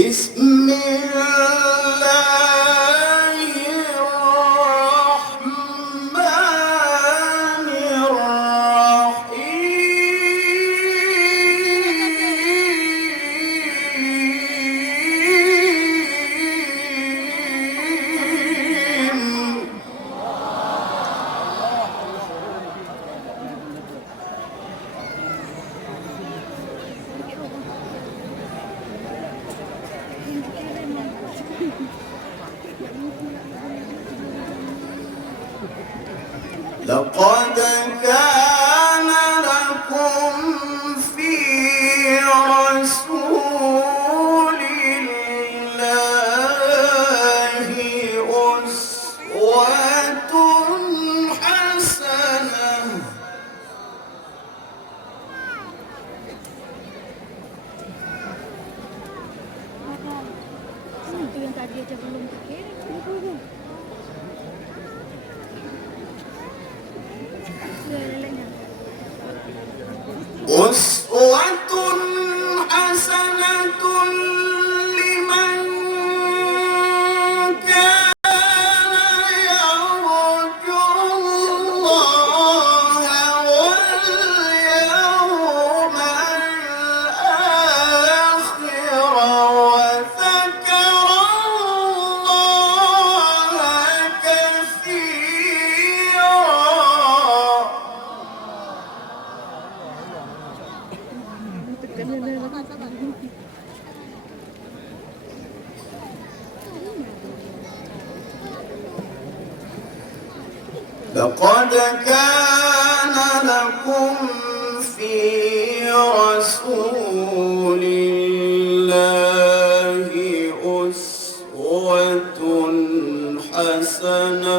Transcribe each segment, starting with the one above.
بسم الله الرحمن الرحيم. لقد كان لكم في رسول الله أسوة حسنة. Itu yang tadi aja belum dikirim. أسوة حسنة لمن كان يرجو الله واليوم الآخر وذكر الله كثيرا. لقد كان لكم في رسول الله أسوة حسنة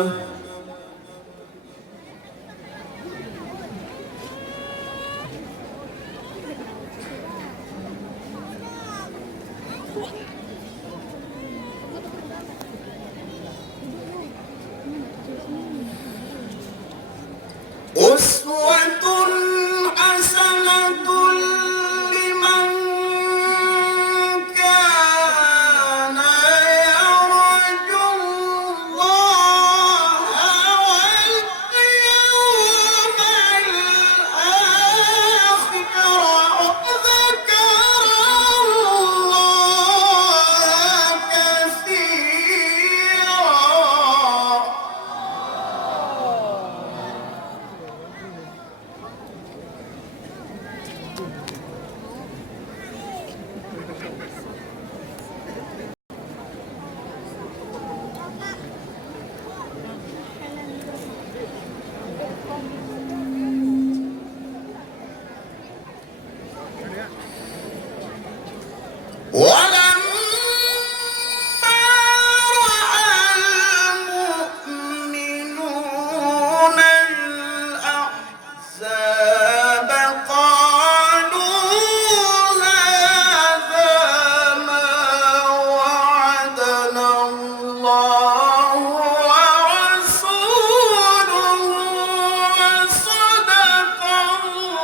أسوة حسنة لمن كان يرجو الله واليوم الآخر وذكر الله كثيرا. ولما رأى المؤمنون الأحزاب قالوا هذا ما وعدنا الله ورسوله وصدق الله.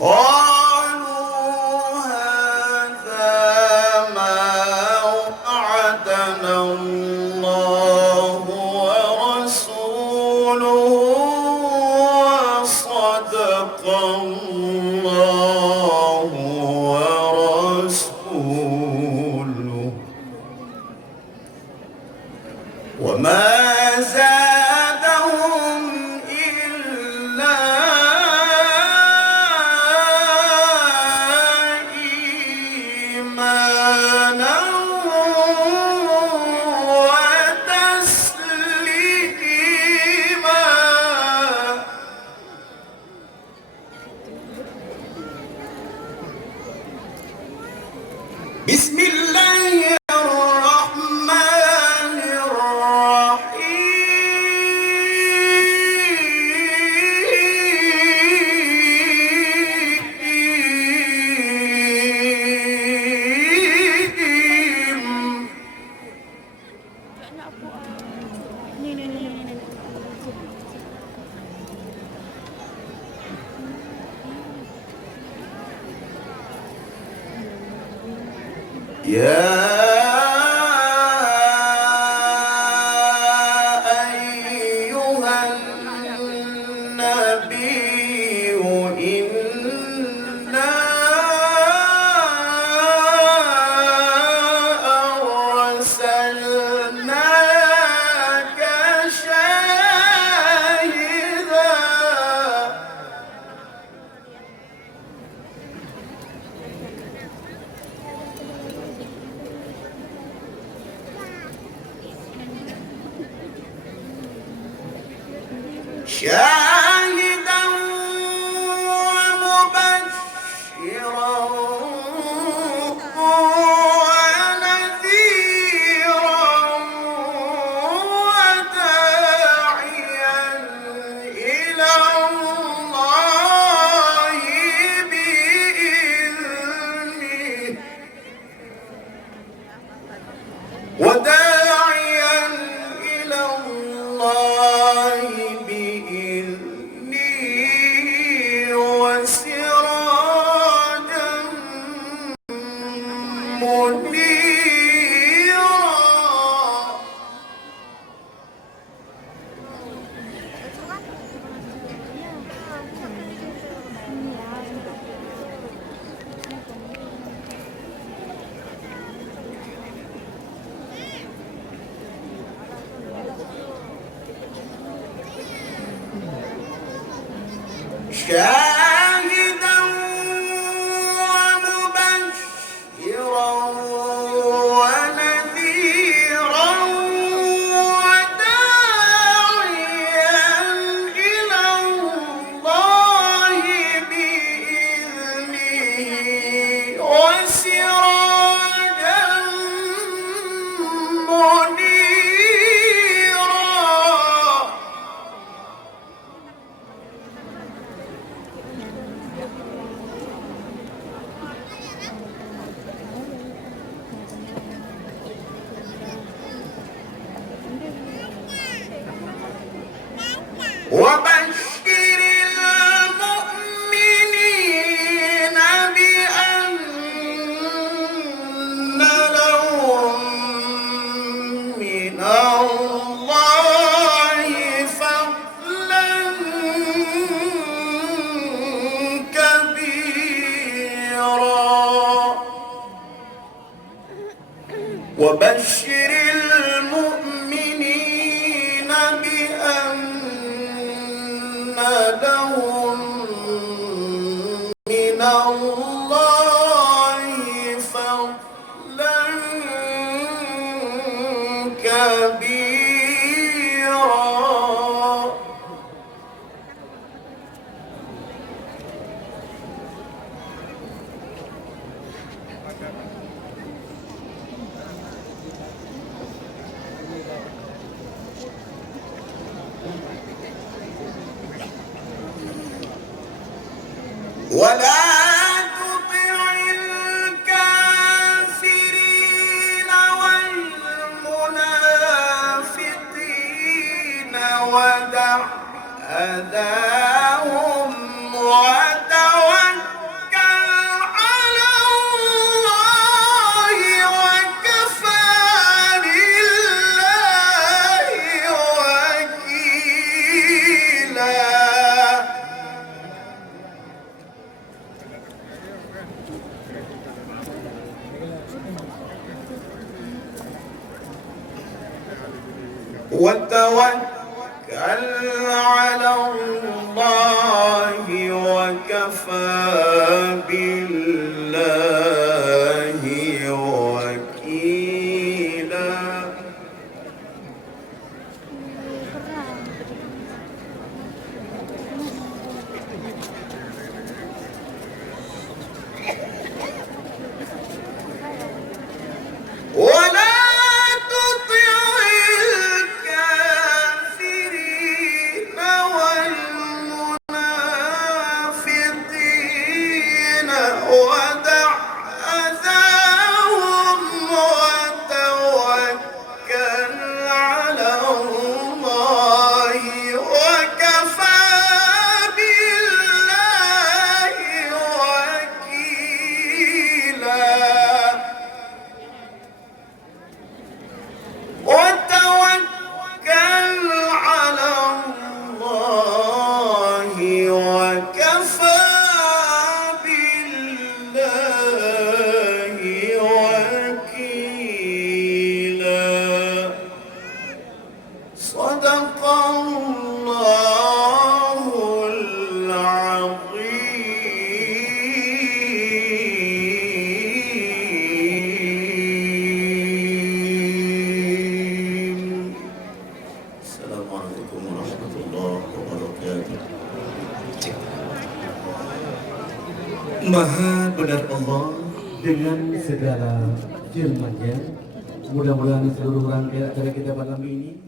قالوا هذا ما وعدنا الله ورسوله وصدق الله ورسوله وما زادهم إلا إيمانا وتسليما. بسم الله الرحمن الرحيم. يا أيها النبي إنا أرسلناك شاهدا شاهدا ومبشرا ونذيرا وداعيا إلى الله بإذنه وداعيا إلى الله بإذنه وسراجا منيرا شاهدا ومبشرا ونذيرا وداعيا إلى الله بإذنه وسراجا منيرا وبشر المؤمنين بأن لهم من الله فضلا كبيرا وبشر المؤمنين بأن لهم من الله فضلا كبيرا ولا تطع الكافرين والمنافقين ودع أذاهم وتوكل على الله وكفى بالله وكيلا وتوكل على الله وكفى بالله وكيلا ولا تطع الكافرين والمنافقين وكفى بالله وكيلا صدق الله العظيم. السلام عليكم ورحمة الله وبركاته. Maha benar Allah dengan segala firman-Nya. Mudah-mudahan seluruh rangkaian acara kita malam ini